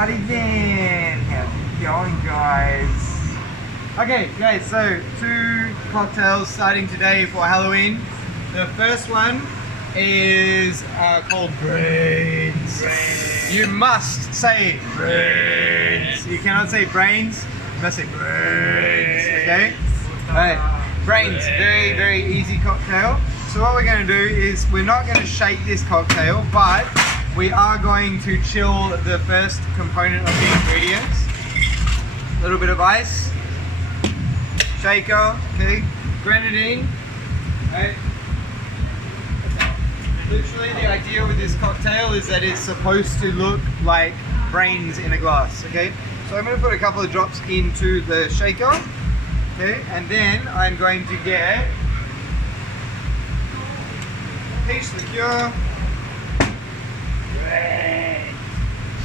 party then. How's it going, guys? Okay, guys, so 2 cocktails starting today for Halloween. The first one is called brains. You must say brains. You cannot say brains, you must say brains, okay? Alright, brains, very, very easy cocktail. So what we're going to do is we're not going to shake this cocktail, but we are going to chill the first component of the ingredients. A little bit of ice, shaker, okay, grenadine, right? Literally the idea with this cocktail is that it's supposed to look like brains in a glass, okay? So I'm going to put a couple of drops into the shaker, okay? And then I'm going to get peach liqueur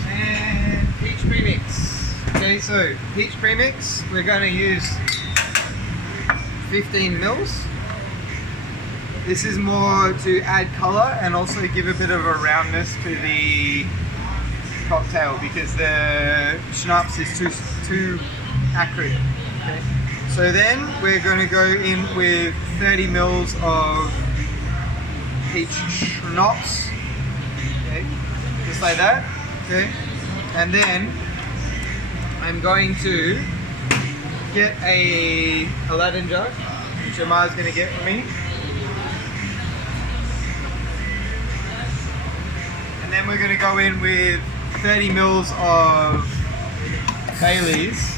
and peach premix. Okay, so peach premix, we're going to use 15 mils. This is more to add color and also give a bit of a roundness to the cocktail because the schnapps is too acrid. Okay. So then we're going to go in with 30 mils of peach schnapps. Okay, just like that. Okay, and then I'm going to get a Aladdin jug, which Amar's going to get for me. And then we're going to go in with 30 mils of Baileys.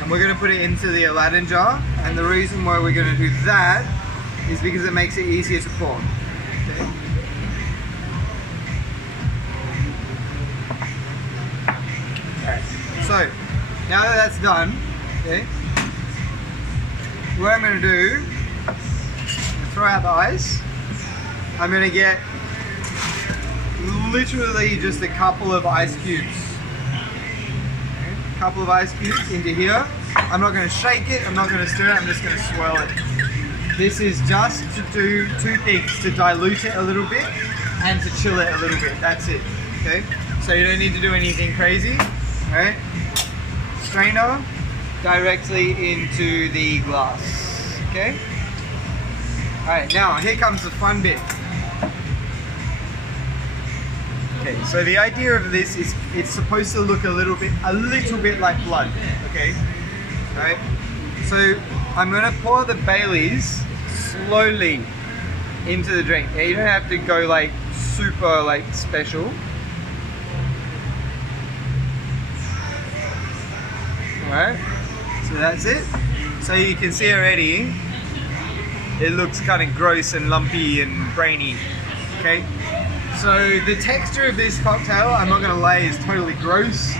And we're going to put it into the Aladdin jar. And the reason why we're going to do that is because it makes it easier to pour. Okay. Okay. So, now that that's done, okay, what I'm going to do, throw out the ice. I'm going to get literally just a couple of ice cubes. Okay. A couple of ice cubes into here. I'm not going to shake it, I'm not going to stir it, I'm just going to swirl it. This is just to do 2 things, to dilute it a little bit and to chill it a little bit. That's it. Okay? So you don't need to do anything crazy. Alright? Strainer directly into the glass. Okay? Alright, now here comes the fun bit. Okay, so the idea of this is it's supposed to look a little bit like blood, okay? Right? So I'm gonna pour the Baileys slowly into the drink. Yeah, you don't have to go like super like special. Alright, so that's it. So you can see already, it looks kind of gross and lumpy and brainy, okay? So the texture of this cocktail, I'm not going to lie, is totally gross,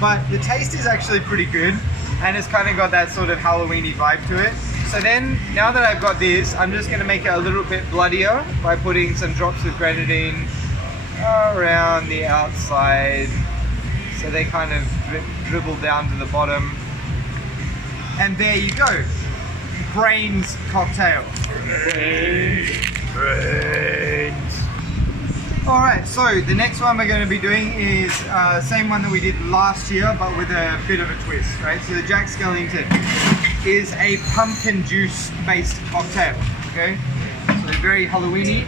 but the taste is actually pretty good and it's kind of got that sort of Halloween-y vibe to it. So then, now that I've got this, I'm just going to make it a little bit bloodier by putting some drops of grenadine around the outside so they kind of dribble down to the bottom. And there you go, brains cocktail. Brains. Alright, so the next one we're going to be doing is same one that we did last year, but with a bit of a twist, right? So the Jack Skellington is a pumpkin juice based cocktail, okay? So very Halloween-y.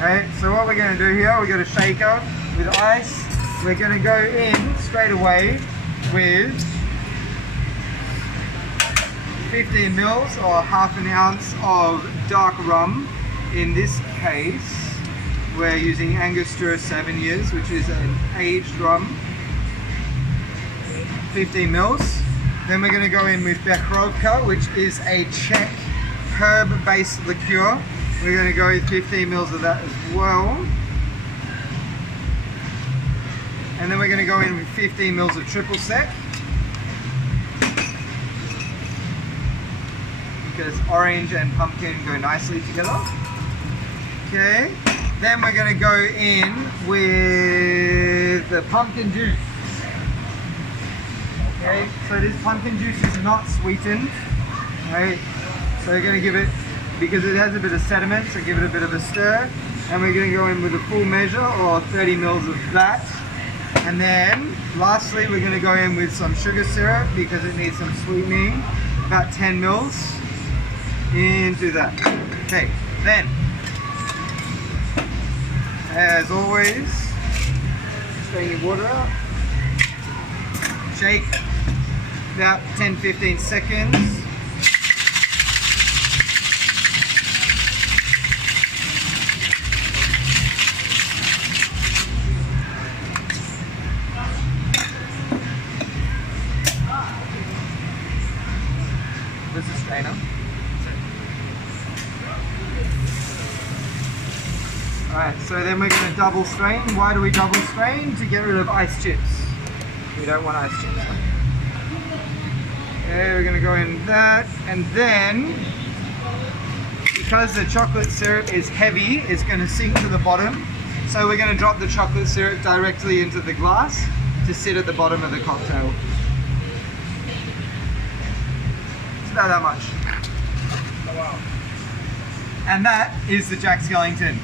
Alright, so what we're going to do here, we're going to shake up with ice. We're going to go in straight away with 15 mils or half an ounce of dark rum. In this case, we're using Angostura 7 years, which is an aged rum. 15 mils. Then we're going to go in with Bekrovka, which is a Czech herb-based liqueur. We're going to go with 15 mils of that as well. And then we're going to go in with 15 mils of triple sec. Because orange and pumpkin go nicely together. Okay. Then we're going to go in with the pumpkin juice. Okay, so this pumpkin juice is not sweetened. Right, so we're going to give it, because it has a bit of sediment, so give it a bit of a stir. And we're going to go in with a full measure or 30 mils of that. And then lastly, we're going to go in with some sugar syrup because it needs some sweetening. About 10 mils into that. Okay, then, as always, strain your water out. Shake about 10-15 seconds. This is strainer. Alright, so then we're going to double strain. Why do we double strain? To get rid of ice chips. We don't want ice chips. Huh? Okay, we're going to go in that, and then because the chocolate syrup is heavy, it's going to sink to the bottom. So we're going to drop the chocolate syrup directly into the glass to sit at the bottom of the cocktail. It's about that much. Oh, wow. And that is the Jack Skellington.